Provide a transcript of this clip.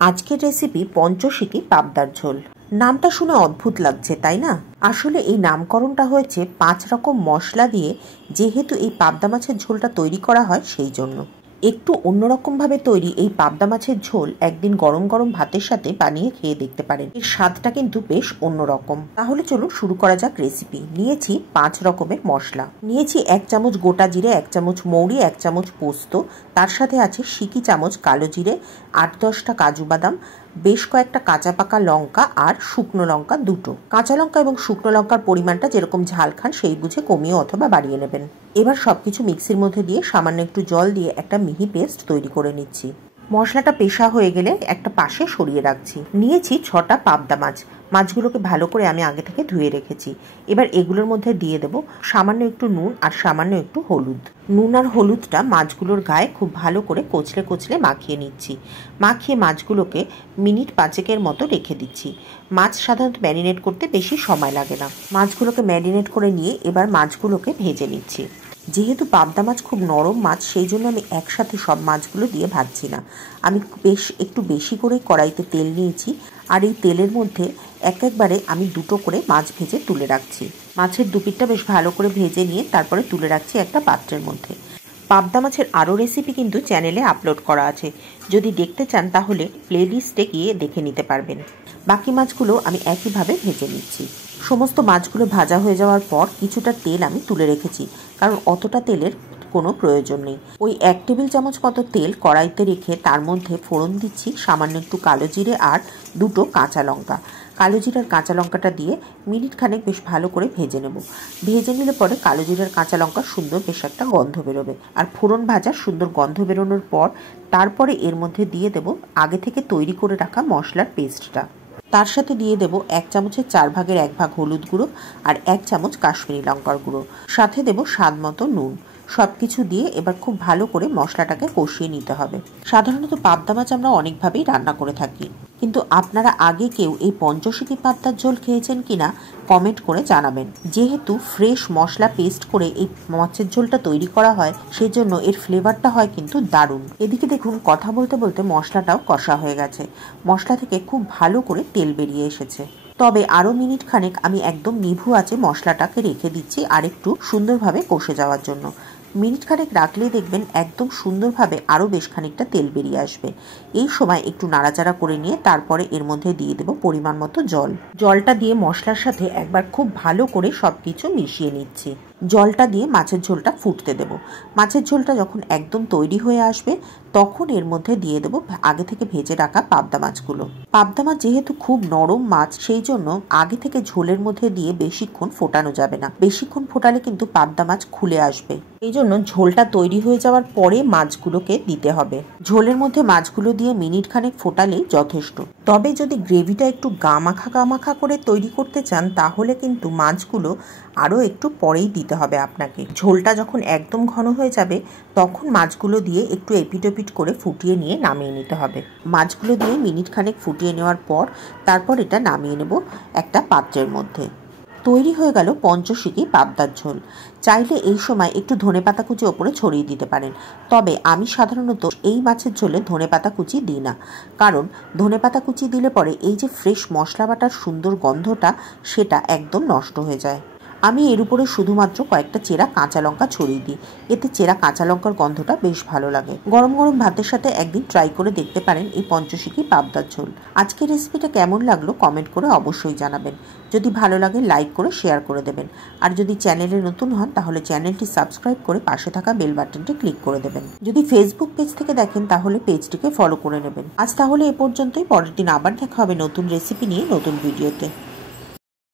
আজকের রেসিপি পঞ্চশিকি পাবদার ঝোল। নামটা শুনে অদ্ভুত লাগছে, তাই না? আসলে এই নামকরণটা হয়েছে 5 রকম মশলা দিয়ে, যেহেতু এই পাবদা মাছের ঝোলটা তৈরি করা হয় সেই জন্য। একটু অন্যরকমভাবে তৈরি এই পাবদা মাছের ঝোল একদিন গরম গরম ভাতের সাথে বানিয়ে খেয়ে দেখতে পারেন। এর স্বাদটা কিন্তু বেশ অন্যরকম। তাহলে চলুন শুরু করা যাক রেসিপি। নিয়েছি 5 রকমের মশলা। নিয়েছি 1 চামচ গোটা জিরে, 1 চামচ মৌরি, 1 চামচ পোস্ত, তার সাথে আছে সিকি চামচ কালো জিরে, 8-10টা কাজু বাদাম, বেশ কয়েকটা কাঁচা পাকা লঙ্কা আর শুকনো লঙ্কা দুটো। কাঁচা লঙ্কা এবং শুকনো লঙ্কার পরিমাণটা যেরকম ঝাল খান সেই বুঝে কমিয়ে অথবা বাড়িয়ে নেবেন। এবার সবকিছু মিক্সির মধ্যে দিয়ে সামান্য একটু জল দিয়ে একটা মিহি পেস্ট তৈরি করে নিচ্ছি। মশলাটা পেশা হয়ে গেলে একটা পাশে সরিয়ে রাখছি। নিয়েছি 6টা পাবদা মাছ। মাছগুলোকে ভালো করে আমি আগে থেকে ধুয়ে রেখেছি। এবার এগুলোর মধ্যে দিয়ে দেব সামান্য একটু নুন আর সামান্য একটু হলুদ। নুন আর হলুদটা মাছগুলোর গায়ে খুব ভালো করে কচলে কচলে মাখিয়ে নিচ্ছি। মাখিয়ে মাছগুলোকে মিনিট 5-এর মতো রেখে দিচ্ছি। মাছ সাধারণত ম্যারিনেট করতে বেশি সময় লাগে না। মাছগুলোকে ম্যারিনেট করে নিয়ে এবার মাছগুলোকে ভেজে নিচ্ছি। যেহেতু পাবদা মাছ খুব নরম মাছ, সেই জন্য আমি একসাথে সব মাছগুলো দিয়ে ভাজছি না। আমি একটু বেশি করে কড়াইতে তেল নিয়েছি, আর এই তেলের মধ্যে একবারে আমি দুটো করে মাছ ভেজে তুলে রাখছি। মাছের দুপিটটা বেশ ভালো করে ভেজে নিয়ে তারপরে তুলে রাখছি একটা পাত্রের মধ্যে। পাবদা মাছের আরও রেসিপি কিন্তু চ্যানেলে আপলোড করা আছে, যদি দেখতে চান তাহলে প্লেলিস্টে গিয়ে দেখে নিতে পারবেন। বাকি মাছগুলো আমি একইভাবে ভেজে নিচ্ছি। সমস্ত মাছগুলো ভাজা হয়ে যাওয়ার পর কিছুটা তেল আমি তুলে রেখেছি, কারণ অতটা তেলের কোনো প্রয়োজন নেই। ওই 1 টেবিল চামচ মতো তেল কড়াইতে রেখে তার মধ্যে ফোড়ন দিচ্ছি সামান্য একটু কালো জিরে আর দুটো কাঁচা লঙ্কা। কালো জিরার কাঁচা লঙ্কাটা দিয়ে মিনিট খানেক বেশ ভালো করে ভেজে নেব। ভেজে নিলে পরে কালো জিরার কাঁচা লঙ্কার সুন্দর বেশ একটা গন্ধ বেরোবে। আর ফোড়ন ভাজার সুন্দর গন্ধ বেরোনোর পর তারপরে এর মধ্যে দিয়ে দেব আগে থেকে তৈরি করে রাখা মশলার পেস্টটা। তার সাথে দিয়ে দেব 1 চামচের 4 ভাগের 1 ভাগ হলুদ গুঁড়ো আর 1 চামচ কাশ্মীরি লঙ্কার গুঁড়ো। সাথে দেব স্বাদ মতো নুন। সবকিছু দিয়ে এবার খুব ভালো করে মশলাটাকে কষিয়ে নিতে হবে। সাধারণত পাবদা মাছ আমরা অনেকভাবেই রান্না করে থাকি, কিন্তু আপনারা আগে কেউ এই পঞ্চশিকি পাবদার ঝোল খেয়েছেন কিনা কমেন্ট করে জানাবেন। যেহেতু ফ্রেশ মশলা পেস্ট করে এই মাছের ঝোলটা তৈরি করা হয়, সেজন্য এর ফ্লেভারটা হয় কিন্তু দারুণ। এদিকে দেখুন কথা বলতে বলতে মশলাটাও কষা হয়ে গেছে। মশলা থেকে খুব ভালো করে তেল বেরিয়ে এসেছে। তবে আরও মিনিট খানেক আমি একদম নিভু আঁচে মশলাটাকে রেখে দিচ্ছি আর একটু সুন্দরভাবে কষে যাওয়ার জন্য। মিনিট খানেক রাখলেই দেখবেন একদম সুন্দরভাবে আরও বেশ খানিকটা তেল বেরিয়ে আসবে। এই সময় একটু নাড়াচাড়া করে নিয়ে তারপরে এর মধ্যে দিয়ে দেব পরিমাণ মতো জল। জলটা দিয়ে মশলার সাথে একবার খুব ভালো করে সব কিছু মিশিয়ে নিচ্ছি। জলটা দিয়ে মাছের ঝোলটা ফুটতে দেব। মাছের ঝোলটা যখন একদম তৈরি হয়ে আসবে তখন এর মধ্যে দিয়ে দেব আগে থেকে ভেজে রাখা পাবদা মাছগুলো। পাবদা মাছ যেহেতু খুব নরম মাছ, সেই জন্য আগে থেকে ঝোলের মধ্যে দিয়ে বেশিক্ষণ ফোটানো যাবে না। বেশিক্ষণ ফোটালে কিন্তু পাবদা মাছ খুলে আসবে। এই জন্য ঝোলটা তৈরি হয়ে যাওয়ার পরে মাছগুলোকে দিতে হবে। ঝোলের মধ্যে মাছগুলো দিয়ে মিনিট খানেক ফোটালেই যথেষ্ট। তবে যদি গ্রেভিটা একটু গামাখা করে তৈরি করতে চান তাহলে কিন্তু মাছগুলো আরও একটু পরেই দিতে হবে আপনাকে। ঝোলটা যখন একদম ঘন হয়ে যাবে তখন মাছগুলো দিয়ে একটু এপিটোপিট করে ফুটিয়ে নিয়ে নামিয়ে নিতে হবে। মাছগুলো দিয়ে মিনিট খানেক ফুটিয়ে নেওয়ার পর তারপর এটা নামিয়ে নেব একটা পাত্রের মধ্যে। তৈরি হয়ে গেল পঞ্চশিকি পাবদার ঝোল। চাইলে এই সময় একটু ধনেপাতা কুচি ওপরে ছড়িয়ে দিতে পারেন, তবে আমি সাধারণত এই মাছের ঝোলে ধনেপাতা কুচি দিই না, কারণ ধনেপাতা কুচি দিলে পরে এই যে ফ্রেশ মশলা বাটার সুন্দর গন্ধটা সেটা একদম নষ্ট হয়ে যায়। আমি এর উপরে শুধুমাত্র কয়েকটা চেরা কাঁচা লঙ্কা ছড়িয়ে দিই, এতে চেরা কাঁচা লঙ্কার গন্ধটা বেশ ভালো লাগে। গরম গরম ভাতের সাথে একদিন ট্রাই করে দেখতে পারেন এই পঞ্চশিকি পাবদার ঝোল। আজকের রেসিপিটা কেমন লাগলো কমেন্ট করে অবশ্যই জানাবেন। যদি ভালো লাগে লাইক করে শেয়ার করে দেবেন, আর যদি চ্যানেলে নতুন হন তাহলে চ্যানেলটি সাবস্ক্রাইব করে পাশে থাকা বেল বাটনটি ক্লিক করে দেবেন। যদি ফেসবুক পেজ থেকে দেখেন তাহলে পেজটিকে ফলো করে নেবেন। আজ তাহলে এ পর্যন্তই। পরের দিন আবার দেখা হবে নতুন রেসিপি নিয়ে নতুন ভিডিওতে।